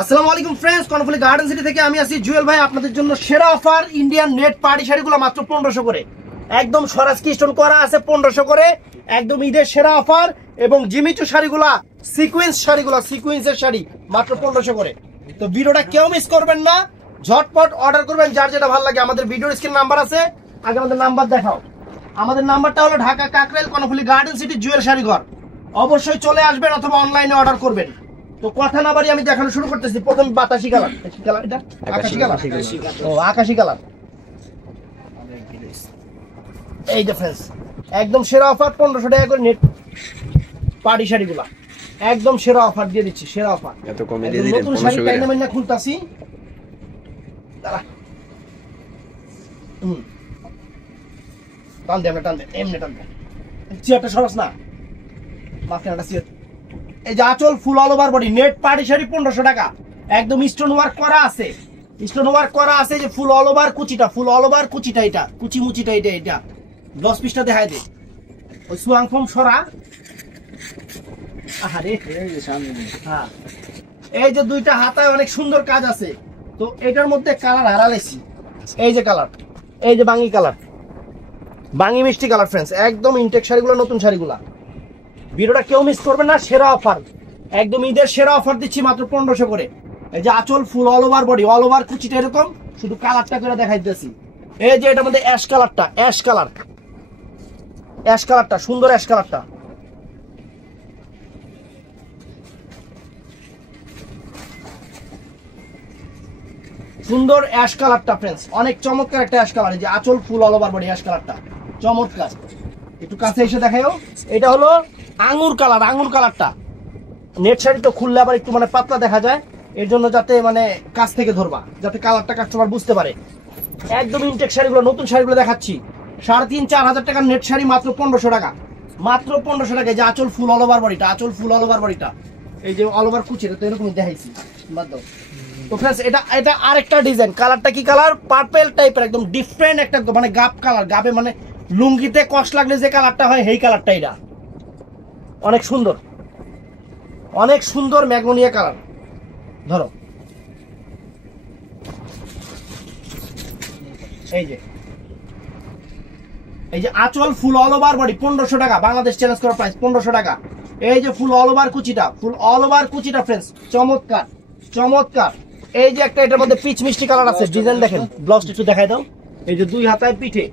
আসসালামু আলাইকুম friends, Karnaphuli garden city থেকে আমি আছি জুয়েল ভাই। আপনাদের জন্য সেরা অফার ইন্ডিয়ান নেট পার্টি শাড়িগুলো মাত্র 1500 করে, একদম স্বরাজকি স্টোন করা আছে 1500 করে, একদম ঈদের সেরা অফার। এবং জিমিচু শাড়িগুলা সিকোয়েন্সের শাড়ি মাত্র 1500 করে। তো ভিডিওটা কেউ মিস করবেন না, ঝটপট অর্ডার করবেন যার যেটা ভালো লাগে। আমাদের ভিডিওর স্ক্রিন নাম্বার আছে, আগে আমাদের নাম্বার দেখাও। আমাদের নাম্বারটা হলো ঢাকা কাকরাইল কর্ণফুলী গার্ডেন সিটি জুয়েল শাড়িঘর। অবশ্যই চলে আসবেন অথবা অনলাইনে অর্ডার করবেন। তো কথা না বাড়ি আমি দেখানো শুরু করতেছি। প্রথম বাতাসি কালার, এটা আকাশি কালার, ও আকাশি কালার। এই যে फ्रेंड्स একদম সেরা অফার, 1500 টাকা করে নেট পার্টি শাড়িগুলো একদম সেরা অফার দিয়ে দিচ্ছি, সেরা অফার। এত কমে দিয়ে দিলেন 1500 টাকা। টাইনা মাইনা খুলতাছি, দাঁড়া টান দে, আমরা টান দে, এমনি টান দে, চেয়ারটা সরাস না, মাঝখানটা চেয়ার। এই যে আঁচল ফুল all over body net party sari 1500 টাকা, একদম স্টোন ওয়ার্ক করা আছে, স্টোন ওয়ার্ক করা আছে। যে ফুল অল ওভার কুচিটা, ফুল অল ওভার কুচিটা, এটা কুচি মুচিটা, এটা 10 পিসটা দেখায় দে। ওই সুয়াং ফম সরা, আহারে হ্যাঁ। এই যে দুইটা হাতায় অনেক সুন্দর কাজ আছে। তো এটার মধ্যে কালার হারালেছি, এই যে কালার, এই যে বাঙ্গি কালার, বাঙ্গি মিষ্টি কালার। फ्रेंड्स একদম ইনটেক শাড়িগুলো, নতুন শাড়িগুলো, ভিডিওটা কেউ মিস করবেন না। সেরা অফার, একদম ঈদের সেরা অফার দিচ্ছি মাত্র 1500 করে। এই যে আঁচল ফুল all over body, all over কুচিটা এরকম, শুধু কালারটা করে দেখাই দিতেছি। এই যে এটার মধ্যে অ্যাশ কালারটা, অ্যাশ কালারটা সুন্দর, অ্যাশ কালারটা সুন্দর, অ্যাশ কালারটা फ्रेंड्स অনেক চমৎকার একটা অ্যাশ কালার। এই যে আঁচল ফুল অল ওভার বডি, অ্যাশ কালারটা চমৎকার। একটু কাছে এসে দেখাও, এটা হলো আঙ্গুর কালার, আঙ্গুর কালারটা। নেট শাড়ি তো খুললে আবার একটু মানে পাতলা দেখা যায়, এর জন্য যাতে মানে কাছ থেকে ধরবা, যাতে কালারটা কাস্টমার বুঝতে পারে। একদম ইনটেক শাড়িগুলো, নতুন শাড়িগুলো দেখাচ্ছি। 3,500-4 হাজার টাকার নেট শাড়ি মাত্র 1500 টাকা, মাত্র 1500 টাকা। যে আঁচল ফুল অল ওভার বডিটা, আঁচল ফুল অল ওভার বডিটা, এই যে অল ওভার কুচিটা তো এরকমই দেখাইছি। তো फ्रेंड्स এটা আরেকটা ডিজাইন, কালারটা কি কালার, পার্পল টাইপের, একদম ডিফারেন্ট একটা মানে গাব কালার। গাবে মানে লুঙ্গিতে কষ্ট লাগলে যে কালারটা হয়, সেই কালারটা। এটা অনেক সুন্দর, অনেক সুন্দর ম্যাগনোলিয়া কালার। ধরো এই যে আঁচল ফুল অল ওভার বডি 1500 টাকা, বাংলাদেশ চ্যালেঞ্জ করা প্রাইস 1500 টাকা। এই যে ফুল অল ওভার কুচিটা, ফুল অল ওভার কুচিটা फ्रेंड्स চমৎকার, চমৎকার। এই যে একটা এটার মধ্যে পিচ মিষ্টি কালার আছে, ডিজাইন দেখেন, ব্লাউজটা একটু দেখাই দাও। এই যে দুই হাতায় পিঠে,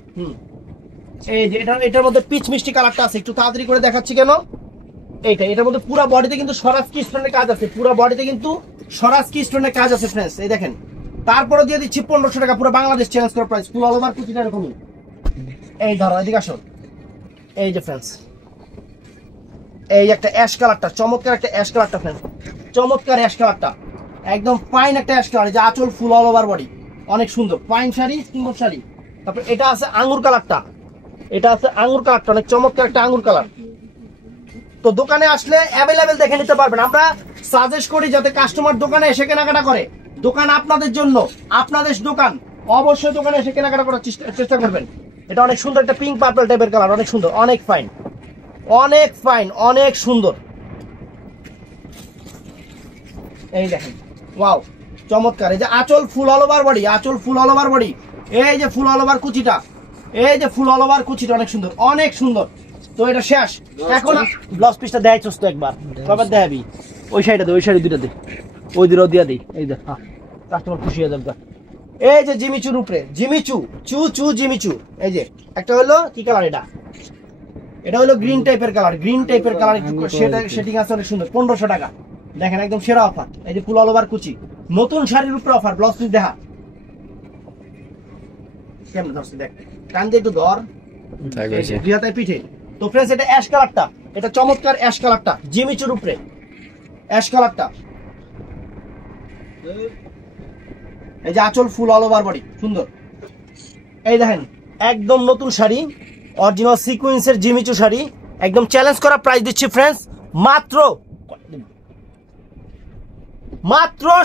এই যে এটার মধ্যে পিচ মিষ্টি কালারটা আছে। একটু তাড়াতাড়ি করে দেখাচ্ছি কেন, এটার মধ্যে পুরো বডিতে কিন্তু স্বরাজকি স্টোনের কাজ আছে, পুরো বডিতে কিন্তু স্বরাজকি স্টোনের কাজ আছে फ्रेंड्स। এই দেখেন, তারপরে দিয়ে দিচ্ছি 1500 টাকা, পুরো বাংলাদেশ চ্যালেঞ্জ করা প্রাইস। ফুল অল ওভার কুচিটা এরকমই। এই ধরো, এদিকে আসো। এই যে फ्रेंड्स এই একটা অ্যাশ কালারটা, চমৎকার একটা অ্যাশ কালারটা फ्रेंड्स, চমৎকার অ্যাশ কালারটা, একদম ফাইন একটা অ্যাশ কালার। যে আঁচল ফুল অল ওভার বডি, অনেক সুন্দর ফাইন শাড়ি, সুন্দর শাড়ি। তারপর এটা আছে আঙ্গুর কালারটা, এটা আছে আঙ্গুর কালারটা, অনেক চমৎকার একটা আঙ্গুর কালার। তো দোকানে আসলে অ্যাভেলেবেল দেখে নিতে পারবেন। আমরা সাজেস্ট করি যাতে কাস্টমার দোকানে এসে কেনাকাটা করে। দোকান আপনাদের জন্য, আপনাদের দোকান, অবশ্যই দোকানে এসে কেনাকাটা করার চেষ্টা করবেন। এটা অনেক সুন্দর একটা পিঙ্ক পার্পল টাইপের কালার, অনেক সুন্দর, অনেক ফাইন, অনেক ফাইন, অনেক সুন্দর। এই দেখেন, ওয়াও চমৎকার। এই যে আঁচল ফুল অল ওভার বডি, আঁচল ফুল অল ওভার বডি, এই যে ফুল অল ওভার কুচিটা, এই যে ফুল অল ওভার কুচিটা অনেক সুন্দর, অনেক সুন্দর। তো এটা শেষ, এখন ব্লাউজ পিসটা দেখাইছস তো একবার, কবার দেখাবি? ওই সাইডে দে, ওই সাইডে দুইটা দে, ওই দিকেও দিয়া দিই। এই দেখ, হ্যাঁ কাস্টমার খুশি হয়ে যাবে। এই যে জিমিচুর উপরে, জিমিচু জিমিচু। এই যে একটা হলো কি কালার, এটা হলো গ্রিন টাইপের কালার, গ্রিন টাইপের কালার, একটু সেটিং আছে, অনেক সুন্দর। 1500 টাকা দেখেন, একদম সেরা অফার। এই যে ফুল অল ওভার কুচি, নতুন শাড়ির উপরে অফার। ব্লাউজ পিস দেখা কেমন ধরছে, দেখ কান দিয়ে একটু ধর, দুই হাতায় পিঠে। তো फ्रेंड्स এটা অ্যাশ কালারটা, এটা চমৎকার অ্যাশ কালারটা, জিমিচুর উপরে অ্যাশ কালারটা। এই যে আঁচল ফুল অল ওভার বডি, সুন্দর। এই দেখেন একদম নতুন শাড়ি, অরিজিনাল সিকোয়েন্সের জিমিচু শাড়ি, একদম চ্যালেঞ্জ করা প্রাইস দিচ্ছি फ्रेंड्स মাত্র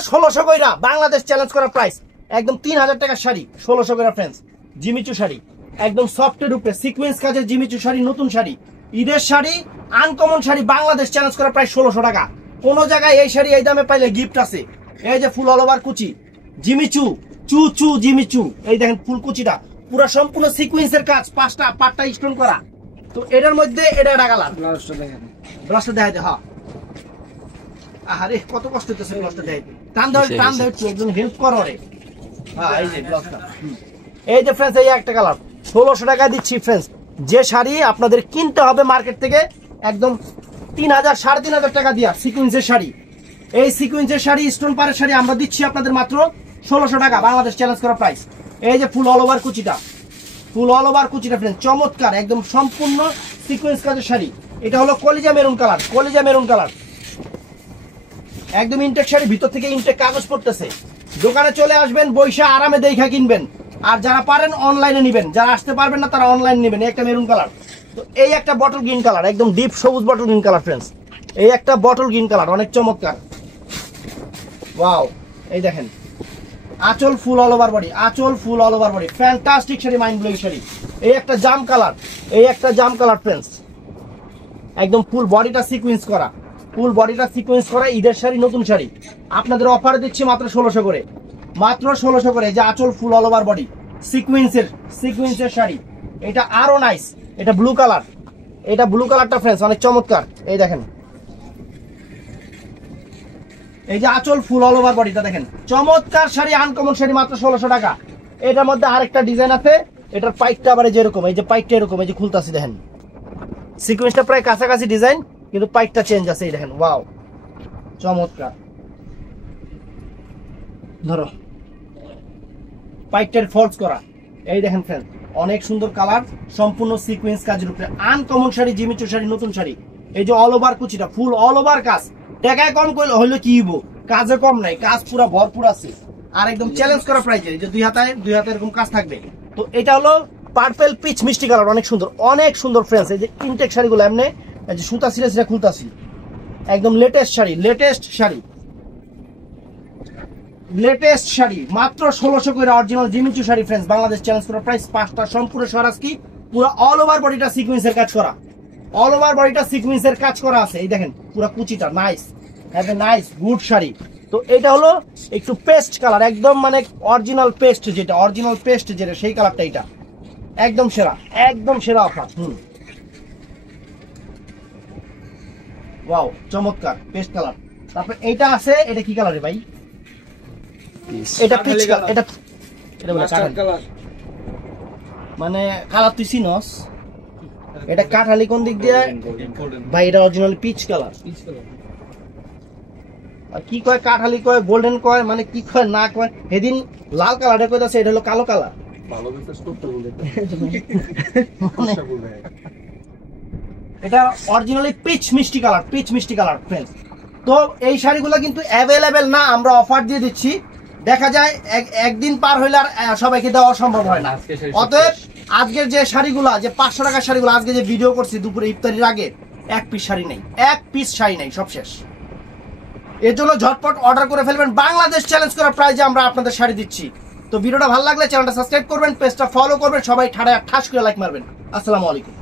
1600 কইরা, বাংলাদেশ চ্যালেঞ্জ করা প্রাইস। একদম 3000 টাকার শাড়ি 1600 কইরা फ्रेंड्स, জিমিচু শাড়ি, একদম সফটের উপরে সিকোয়েন্স কাজের জিমিচু শাড়ি, নতুন শাড়ি, ঈদের শাড়ি, আনকমন শাড়ি, বাংলাদেশ চ্যালেঞ্জ করা প্রাইস 1600 টাকা। কোন জায়গায় এই শাড়ি এই দামে পাইলে গিফট আছে, এই যে ফুল অল ওভার কুচি, জিমিচু চু জিমিচু, এই দেখেন ফুল কুচিটা পুরো সম্পূর্ণ সিকোয়েন্সের কাজ, পাঁচটা স্টোন করা। তো এটার মধ্যে এটা কালার, ব্লাউজটা দেখাই দে। হ্যাঁ আরে কত কষ্ট হচ্ছে ব্লাউজটা দেখাইতে, টান দাও একটু, একজন হেল্প করো রে। হ্যাঁ এই যে ব্লাউজটা, এই যে ফ্রেন্ডস এই একটা কালার 1600 টাকায় দিচ্ছি ফ্রেন্ডস। যে শাড়ি আপনাদের কিনতে হবে মার্কেট থেকে একদম 3000 3500 টাকা দিয়া সিকোয়েন্সের শাড়ি, এই সিকোয়েন্সের শাড়ি স্টোন পারের শাড়ি আমরা দিচ্ছি আপনাদের মাত্র 1600 টাকা, বাংলাদেশ চ্যালেঞ্জ করা প্রাইস। এই যে ফুল অল ওভার কুচিটা, ফুল অল ওভার কুচিটা ফ্রেন্ডস চমৎকার, একদম সম্পূর্ণ সিকোয়েন্স কাজের শাড়ি। এটা হলো কলিজা মেরুন কালার, কলিজা মেরুন কালার, একদম ইনটেক শাড়ি, ভিতর থেকে ইনটেক কাগজ পড়তেছে। দোকানে চলে আসবেন, বৈশা আরামে দেখা কিনবেন, আর যারা পারেন অনলাইনে নেবেন, যারা আসতে পারবেন না তারা অনলাইন নেবেন। একটা মেরুন কালার, তো এই একটা বটল গ্রিন কালার, একদম ডিপ সবুজ বটল গ্রিন কালার ফ্রেন্ডস, এই একটা বটল গ্রিন কালার অনেক চমৎকার। ওয়াও, এই দেখেন আঁচল ফুল অল ওভার বডি, আঁচল ফুল all over body, fantastic sari, mind blowing sari. এই একটা জাম কালার, এই একটা জাম কালার ফ্রেন্ডস, একদম ফুল বডিটা সিকোয়েন্স করা, ফুল বডিটা সিকোয়েন্স করা ঈদের শাড়ি, নতুন শাড়ি আপনাদের অফারে দিচ্ছি মাত্র 1600 করে, মাত্র 1600 করে। যে আঁচল ফুল অল ওভার বডি সিকোয়েন্সের শাড়ি, এটা আরো নাইস। এটা ব্লু কালার, এটা ব্লু কালারটা ফ্রেন্ডস অনেক চমৎকার। এই দেখেন এই যে আঁচল ফুল অল ওভার বডিটা দেখেন, চমৎকার শাড়ি, আনকমন শাড়ি, মাত্র 1600 টাকা। এটার মধ্যে আরেকটা ডিজাইন আছে, এটার পাইটটা আবার যেরকম, এই যে পাইটটা এরকম, এই যে খুলতাছি দেখেন, সিকোয়েন্সটা প্রায় কাছাকাছি ডিজাইন কিন্তু পাইটটা চেঞ্জ আছে। এই দেখেন ওয়াও চমৎকার, ধরো পাইটটার ফলস করা, এই দেখেন ফ্রেন্ড অনেক সুন্দর কালার, সম্পূর্ণ সিকোয়েন্স কাজের উপরে, আনকমন শাড়ি, জিমিচু শাড়ি, নতুন শাড়ি। এই যে অল ওভার কুচিটা, ফুল অল ওভার কাজ, টাকায় কম কইলে হইলো কি হইব, কাজে কম নাই, কাজ পুরো ভরপুর আছে, আর একদম চ্যালেঞ্জ করা প্রাইস। এই যে দুই হাতে এরকম কাজ থাকবে। তো এটা হলো পার্পল পিচ মিষ্টি কালার, অনেক সুন্দর ফ্রেন্ডস। এই যে ইনটেক শাড়িগুলো এমনি এই যে সুতা সিরা খুলতাছি, একদম লেটেস্ট শাড়ি, মাত্র 1600 করে original Jimmy Choo sari friends, Bangladesh challenge করা প্রাইস। 5টা সম্পূর্ণ সরাস কি পুরো অল ওভার বডিটা সিকোয়েন্সের কাজ করা, অল ওভার বডিটা সিকোয়েন্সের কাজ করা আছে। এই দেখেন পুরো কুচিটা নাইস, নাইস গুড শাড়ি। তো এটা হলো একটু পেস্ট কালার, একদম মানে অরিজিনাল পেস্ট যেটা সেই কালারটা, এটা একদম সেরা অফার। ওয়াও চমৎকার পেস্ট কালার। তারপর এইটা আছে, এটা কি কালার রে ভাই? এটা পিচ কালার, এটা বলে কালার, মানে কালার তুই চিনস? এটা কাঠালি কোন দিক দিয়ে ভাই? এটা অরিজিনাল পিচ কালার। আর কি কয় কাঠালি কয়, গোল্ডেন কয়, মানে কি কয় না কয়। সেদিন লাল কালারটা কইতাছে, এটা হলো কালো কালার। এটা অরিজিনালি পিচ মিষ্টি কালার ফ্রেন্ডস। তো এই শাড়িগুলো কিন্তু অ্যাভেলেবেল না, আমরা অফার দিয়ে দিচ্ছি। দেখা যায় একদিন পার হইলে আর সবাইকে দেওয়া সম্ভব হয় না। অতএব আজকের যে শাড়িগুলা, যে 500 টাকার শাড়িগুলো আজকে যে ভিডিও করছি দুপুরে ইফতারির আগে, এক পিস শাড়ি নেই, সব শেষ। এর জন্য ঝটপট অর্ডার করে ফেলবেন, বাংলাদেশ চ্যালেঞ্জ করা প্রাইজে আমরা আপনাদের শাড়ি দিচ্ছি। তো ভিডিওটা ভালো লাগলে চ্যানেলটা সাবস্ক্রাইব করবেন, পেজটা ফলো করবেন, সবাই ঠাস করে লাইক মারবেন। আসসালামু আলাইকুম।